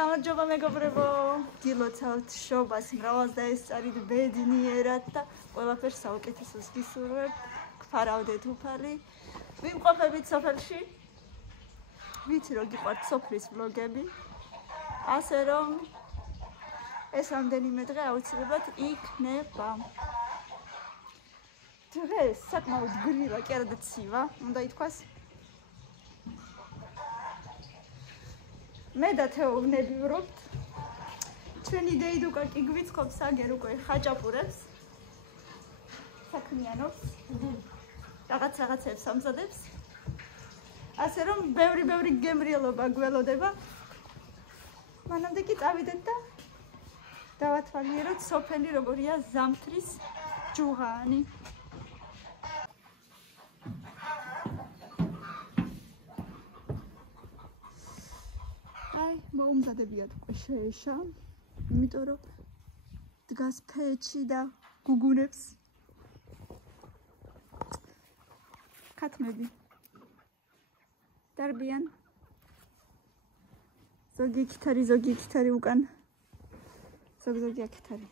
გამარჯობა მეგობრებო. გილოცავთ შობას მრავალს და ეს წარით ბედნიერად და ყველაფერს საუკეთესოს გისურვებთ. გფარავდეთ უფალი. ვიმყოფებით სოფელში. ვიცი რომ გიყვართ სოფლის ვლოგები. ასე რომ ეს რამდენიმე დღე აუცილებლად იქნება. დღეს საკმაოდ გრილა, კი არა და ცივა, უნდა ითქვას. მე და თეო ვნებივრობთ. ჩვენი დეიდუკა კი გვიცხობს აგერ უკვე ხაჭაპურებს. საქმიანობს. რაღაცებს ამზადებს. ასე რომ ბევრი გემრიელობა გველოდება. მანამდე კი წავიდეთ და დავათვალიეროთ სოფელი როგორია ზამთრის ჯუღანი. მომზადებიათ უკვე შეეშა, იმიტომ რომ დგას ფეჩი და გუგუნებს. ქათმები დარბიან. ზოგი ქითარი უკან. ზოგი აქითარი.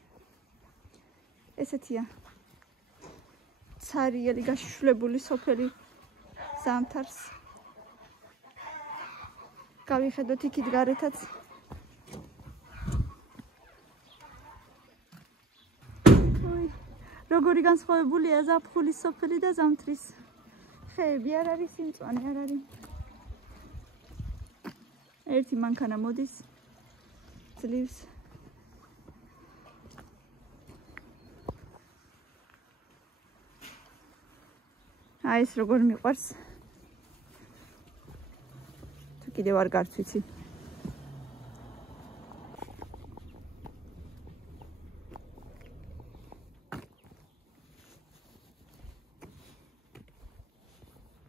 ესეთია ცარიელი გაშიშვლებული სოფელი ზამთარს. გავიხედოთ იქით გარეთაც. როგორი განსხვავებულია ზაფხულის სოფელი და ზამთრის. ხეები არ არის, სიმწვანე არ არის. ერთი მანქანა მოდის. ძლივს. აი ეს როგორ მიყვარს. კიდევ არ გარცვიცი.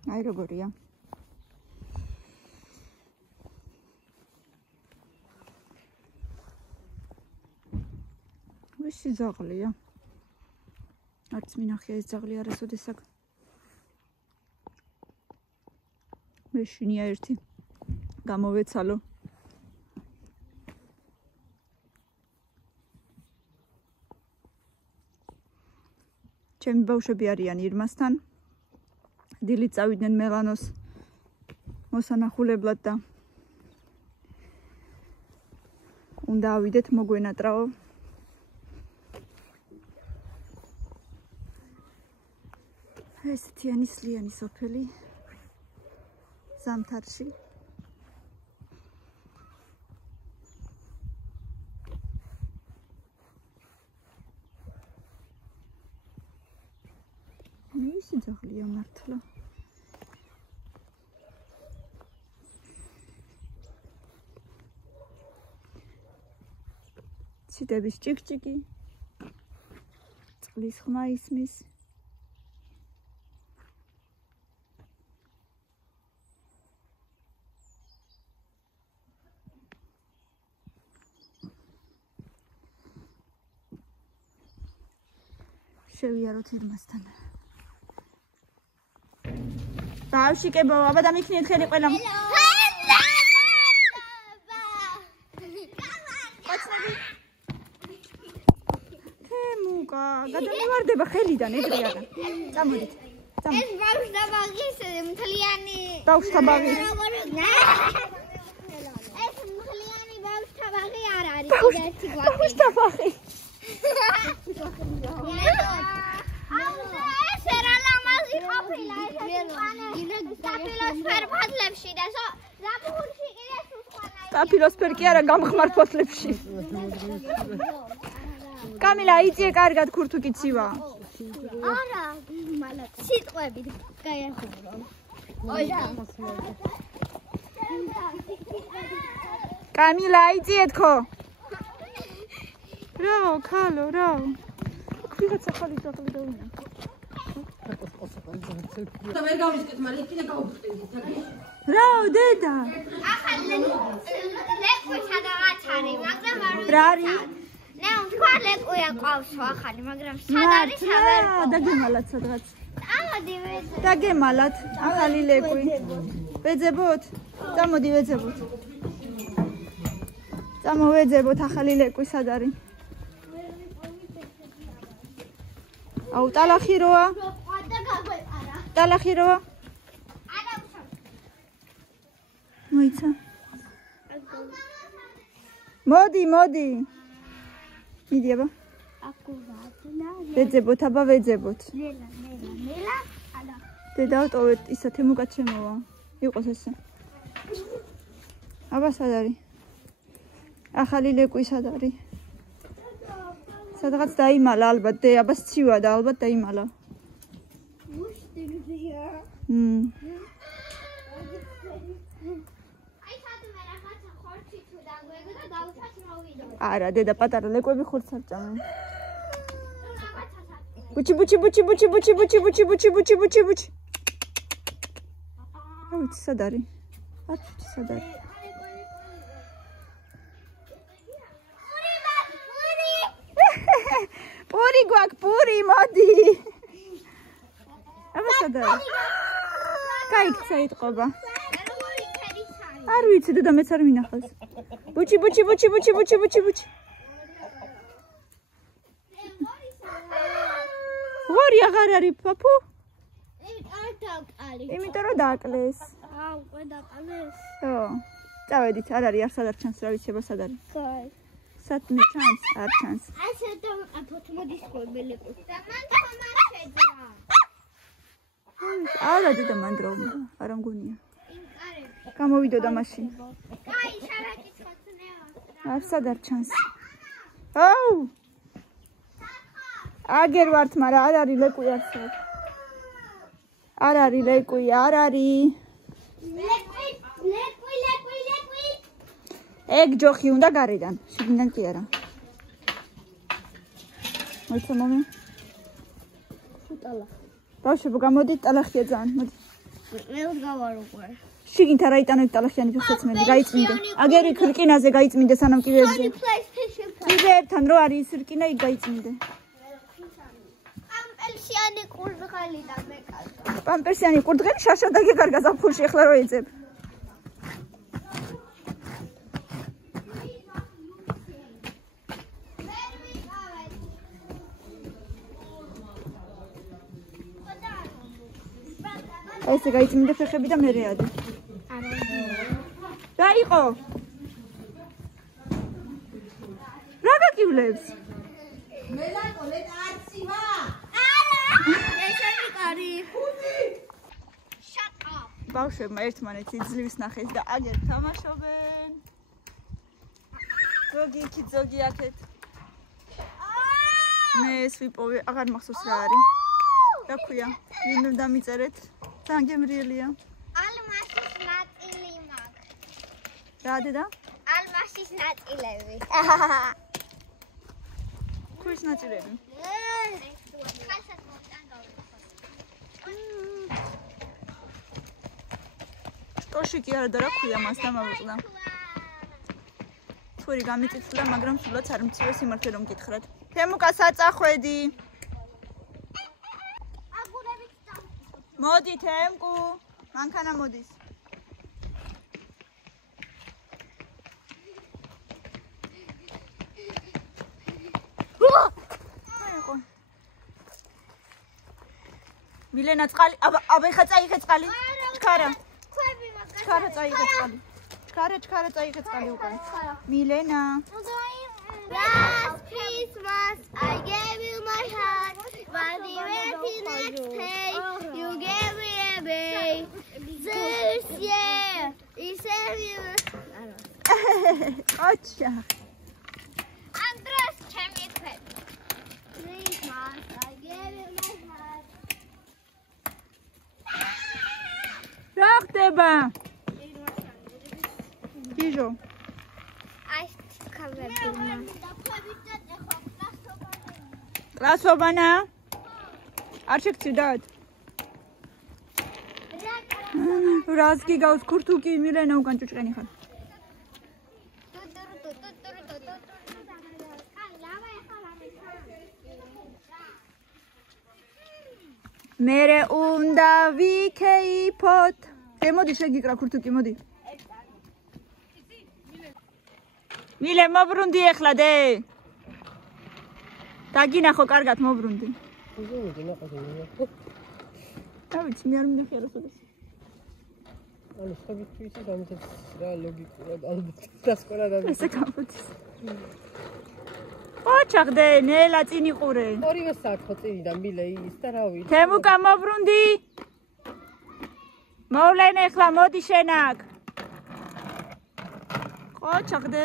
აი როგორია. ვისი ძაღლია? არც მინახია ეს ძაღლი არასოდესაკ. მეშინია ერთი. გამოვეცალო. ჩემი ბავშვები არიან ირმასთან. დილით წავიდნენ მელანოს მოსანახულებლად და უნდა ავიდეთ მოგვენატრაო. ესეთი ნისლიანი სოფელი ზამთარში. ისი ძაღლია მართლა. ციტების ჭიკჭიკი. წყლის ხმა ისმის. შევიაროთ ირმასთან. ბავშვიკებო, აბა დამიქნიეთ ხელი ყველამ. თემუკა, გადამივარდება ხელიდან ეგრეაგან. წამოდით. ეს ბავშთა ბაღის მთლიანი. ბავშთა ბაღი. ეს მთლიანი ბავშთა ბაღი არ არის, კიდე ერთი გვარი. ბავშთა ბაღი. სტაფილოსფერ კი არა, გამხმარ ფოთლებში. კამილა, იწიე კარგად ქურთუკი ცივა. არა, სიტყვებით გაიახურო. კამილა, იწიე თქო. რაო, ქალო, რაო. ვიღაცა ხალი ძაღლი დავინა. და ვერ გავისკეთ, მაგრამ იქნე გავუხტენდით. რაო, დედა. ახალი ლეკვი სადღაც არის, მაგრამ არ ვიცი. რა არის? ნე, თქვა ლეკვია ყავსო ახალი, მაგრამ სად არის ვერ ხო? დაგემალათ სადღაც. წამოდი ვეძებ. დაგემალათ ახალი ლეკვი. ვეძებოთ? წამოდი ვეძებოთ. წამოვეძებოთ ახალი ლეკვი სად არის? აუ ტალახი როა? ტალახი როა? მოიცა. მოდი. მიდი აბა. ვეძებოთ აბა ვეძებოთ. დედავტოვეთ ისა თემუკაც შემოვა. იყოს ესე. აბა სად არის? ახალი ლეკვი სად არის? სადღაც დაიმალა ალბათ, აბა სცივა და ალბათ დაიმალა. არა, დედა პატარა ლეკვები ხორცს არ ჭამენ. ბუჩი. აუ, სად არის? არ ვიცი სად არის. პური გვაქვს, პური, მოდი. აბა სად არის? გაიქცა იტყობა. არ ვიცი, დედა მეც არ მინახავს. ბუჩი. ვარი აღარ არის პაპუ? იმიტომ რომ დააკლეს. აუ, დააკლეს. ხო. წავედით, არ არის, არ სადარ ჩანს, რა ვიცი, აბა სად არის? სად მე ჩანს? არ ჩანს. ასე დავაყოთ მოდის ხოლმე. არა დედა მანდრო, არა მგონია. გამოვიდოდა მაშინ. კაი, შარაკის ხოცნევა. არ სადარ ჩანს. აუ! აგერ ვართ, მაგრამ არ არის ლეკვი არსად. არ არის ლეკვი, არ არის. ლეკვი. ეგ ჯოხი უნდა გარედან, შიგნიდან კი არა. მოიცა მომი. ფუტალა. ბავშვებო, გამოდით, ტალახია ძალიან, მოდი. მე ვგავარ უკვე. შიგნით არა იტანოთ ტალახიანი ფეხსაცმელი, გაიწმინდე. აგერი რკინაზე გაიწმინდე სანამ კიბეებზე. კიბეებთან რო არის რკინა, იქ გაიწმინდე. პამპერსიანი ყურძღელი და მეკალო. პამპერსიანი ყურძღელი შაშა დაგეკარგა ზაფხულში, ახლა რო ეძებ. ესე გაიწმინდე ფეხები და მე რეადი. რა იყო? რა გაკივლებს? მელაკოლეთ არცივა. ეშენიკარი. Shut up. ბავშვებმა ერთმანეთს იძლივის ნახეს და აგერ თამაშობენ. ზოგი იქით, ზოგი აქეთ. მე ეს ვიპოვე, აღარ მახსოვს რა არის. რა ქვია? ვინ დამიწერეთ? ძალიან გემრიელია. ალმასის ნაწილი მაქვს. რა დედა? ალმასის ნაწილები. ქვის ნაწილები. ხალხად მოვტანგავ. შტოში კი არა და რა ქვია მას დამავიწყდა. თური გამიწიწდა, მაგრამ სულაც არ მცირე სიმართლე რომ გითხრათ. თემუკა საწახვედი. მოდი თემკუ, მანქანა მოდის. მილენა წყალი, აბა ხა წაიღე წყალი. ჩქარა. ჩქარა წაიღე წყალი. ჩქარა წაიღე წყალი უკან. მილენა. Last Christmas I gave you my heart, but the very next day you gave me a baby. This year you said you. Ocha. Andres, can you quit? Christmas I gave you my heart. რა ხდება? გიჟო. I covered კლასობანა? არ შეგწვიდათ? რას გიგავს ქურთუკი მილენა უკან ჭუჭყენი ხარ. მერე უნდა ვიქეიფოთ. მოდი შეგიკრა ქურთუკი, მოდი. მილე მობრუნდი ახლა დე. დაგინახო კარგად მობრუნდი. დავიცი მე არ მინახე არასოდეს. ანუ ხებისთვის ამიტომ რა ლოგიკურად ალბათ დასკოლა და ესე გამოდის. ოჩახდე ნელა წინ იყურე. ორივე საათო წინიდან მილე ის და რა ვიცი. თემუკა მობრუნდი. მოვლენ ახლა მოდი შენ აქ. ოჩახდე.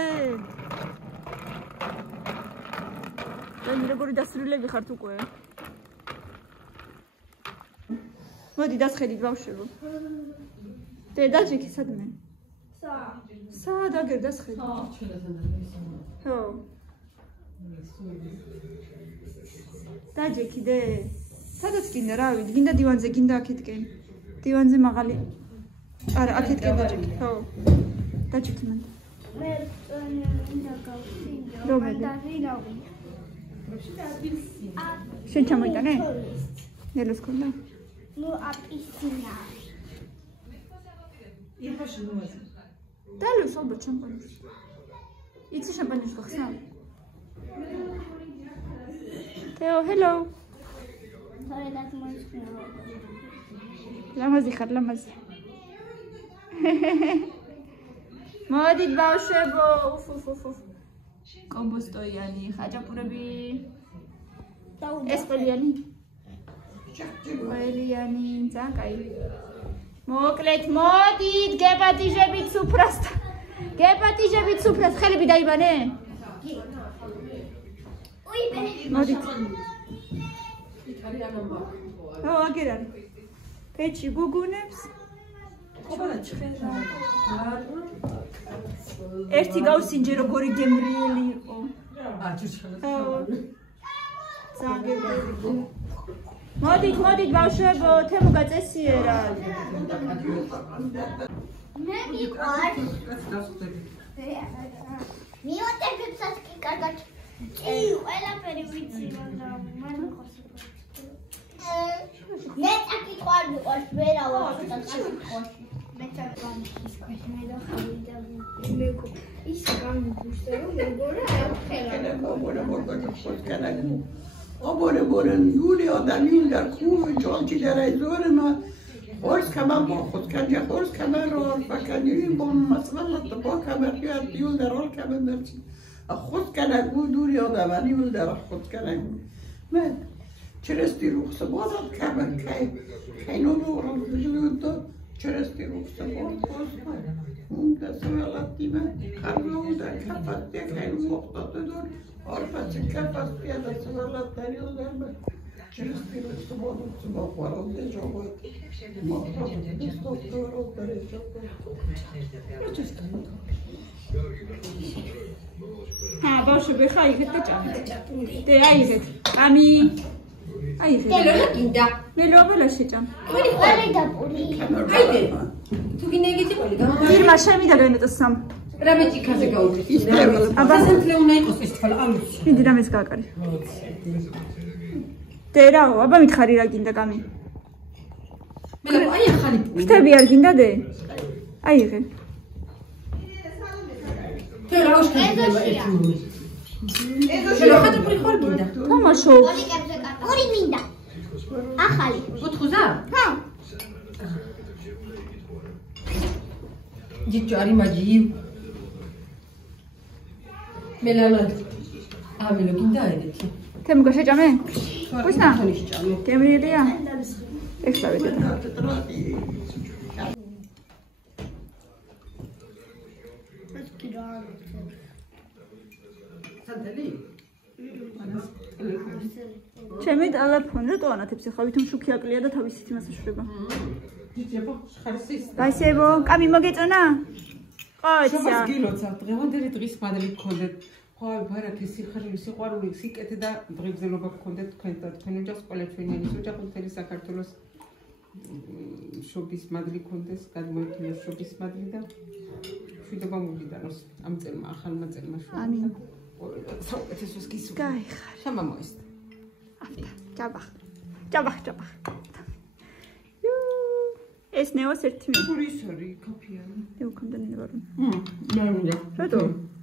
მე როგორი დასრულები ხართ უკვე. მოდი დასხედით ბავშვებო. დედაჯიკი სადმე? სად აგერ დასხედით? ხო. დაჯეკი დე. სადაც გინდა რა ვიცი, გინდა დივანზე, გინდა აქეთკენ. დივანზე მაღალი. არა, აქეთკენ დაჯეკი. ხო. დაჯეკი მან. მე უნდა გავხინო. რომელი? შენ ჩამოიტანე? ნელოს ქონდა? ნუ აპისინა. იხაში ნუაზე. დალოს ალბათ შამპანიში. იცი შამპანიში გახსნა? თეო, ჰელო. თორედაც მოიხსნა. ლამაზი ხარ, ლამაზი. მოდით ბავშვებო, უფ. კომბოსტოიანი, ხაჭაპურები. ეს ყველიანი? ყველიანი, ძალიან კაი. მოკლედ, მოდით, გეპატიჟებით სუფრასთან. გეპატიჟებით სუფრას, ხელები დაიბანე? უიბე. მოდით. იქ არის ანობა. ო, აგერ არის. პეჩი გუგუნებს. ხოლა ჭხერა. ერთი გავსინჯე როგორი გემრიელი იყო. მოდით ბავშვებო, თემუკა წესიერა. მე მიყვარს. მიოტებებსაც კი კარგად. ყველაფერი ვიცი, მაგრამ მან ხოს. მე წაკითხვა მიყვარს, ვერა ვარ წაკითხვა. მე წაკითხვის question და ხალი და მე ის გამიგუშტე რომ მეგონა ახლა Obore Juli oder Juli Kuh Georgi der Rezorma Horse kann Horse kann Bakanirin Bon Masala the Boka Jul der Roll kann a Hot kann gut Duri oder Vanil der Hot kann gut. Через die Ruchsabot kann kein Uro через die Ruchsabot und das relativ Carlo der Kappa der kein Mochtador Orpacı kafası ya da sınırlar yıllarında çürüstüğü sıvonu sıvı varıldı çoğu mahvoldu doktor oldu Ha, bavშვები ხა იღეთ და ჭამეთ. დე აიღეთ. ამი აიღეთ. მელოლა გინდა. მელოლა შეჭამ. ყველი დაპური. აიდე. თუ გინდა იგეთი ყველი გამო. ირმა შემიდა განეტოსამ. რამე ჭიქაზე გაუწევს. აბა სამფლე უნდა იყოს ეს თვალა ამის. მიდი რამეს გააკარი. დე რაო, აბა მითხარი რა გინდა გამი. მე აი ახალი ფრთები არ გინდა დე? აიღე. თუ რა ვაშკდება ერთი. შენ ხატური ხარ გინდა. თამაშო. პოლიკებზე კარტა. ორი მინდა. ახალი. 4-ზა? ჰა. ჯიჭო არის მაჯი. მელანა. ამილო გინდა ეგეთი. თემუკა შეჭამე? ხოსნა? შეჭამე. გემრიელია? ეხლა ვიდე. სანდელი? ჩემი ტელეფონი რატო ანათებს ახლა ვითომ შუქი აკლია და თავისით იმას ეშვება. ჯიჭო ხარსის. ბაისებო, კამი მოგეწონა? ყოცა. გილოცავ დღევანდელი დღის მადლი გქონდეთ. ხო, ბარათი სიყვარული, სიკეთე და დღგზელობა გქონდეთ თქვენ და თქვენ ოჯახს ყველა ჩვენიანი ოჯახი მთელი საქართველოს შობის მადლი გქონდეს, გადმოეფინოს შობის მადლი და მშვიდობა მოგიდანოს ამ წელმა, ახალმა წელმა შვილებთან. ამინ. საუკეთესოს გისურვებთ. გაიხარ. სამამოესთ. ჭაბახ. ეს ნეოს ერთი მე. გურის არის კაფიანი. მე უკამდე ნებარ. მე უნდა. რატო?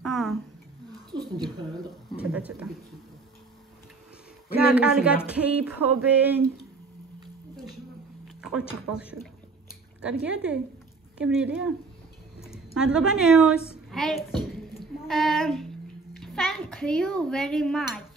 აა. ცოტა. რა კარგად кейფობენ. ყოჩა ბავშვი. კარგია დე? გემრიელია? მადლობა ნეოს. Thank you very much.